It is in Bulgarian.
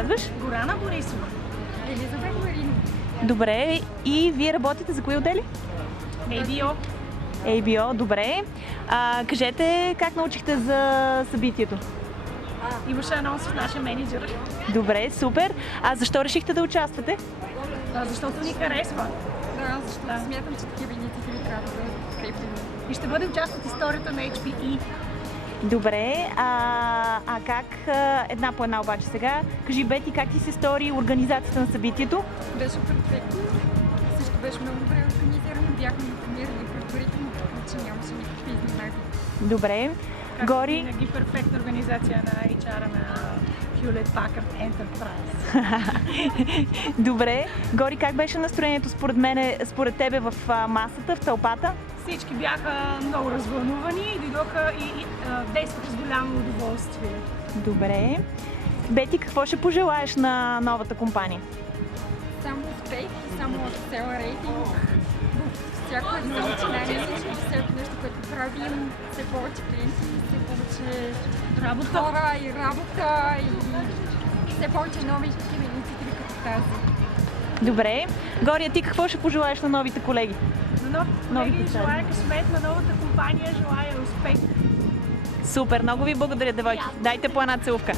казваш? Горана Борисова. Елизабет Маринова. Добре. И вие работите за кои отдели? ABO. ABO, добре. Кажете как научихте за събитието? Имаше анонс от нашия менеджер. Добре, супер. А защо решихте да участвате? Защото ни харесва. Да, защото смятам, че такива инициативи трябва да бъдат подкрепени. И ще бъдем част от историята на HPE. Добре, как една по една обаче сега? Кажи, Бети, как ти се стори организацията на събитието? Беше перфектно. Всичко беше много добре организирано. Бяхме информирани предварително, така че нямаше никакви изненади. Добре. Както Гори? винаги перфектна организация на HR на Hewlett Packard Enterprise. Добре. Гори, как беше настроението според тебе в масата, в тълпата? Всички бяха много развълнувани и дойдоха и действаха с голямо удоволствие. Добре. Бети, какво ще пожелаеш на новата компания? Само успех и само акселерейтинг във всяко едно начинание, всяко нещо, което правим, все повече клиенти, все повече хора и работа и все повече нови такива инициативи като тази. Добре. Гори, а ти какво ще пожелаеш на новите колеги? На новите колеги желая късмет, на новата компания желая успех. Супер, много ви благодаря, девойки. Дайте по една целувка.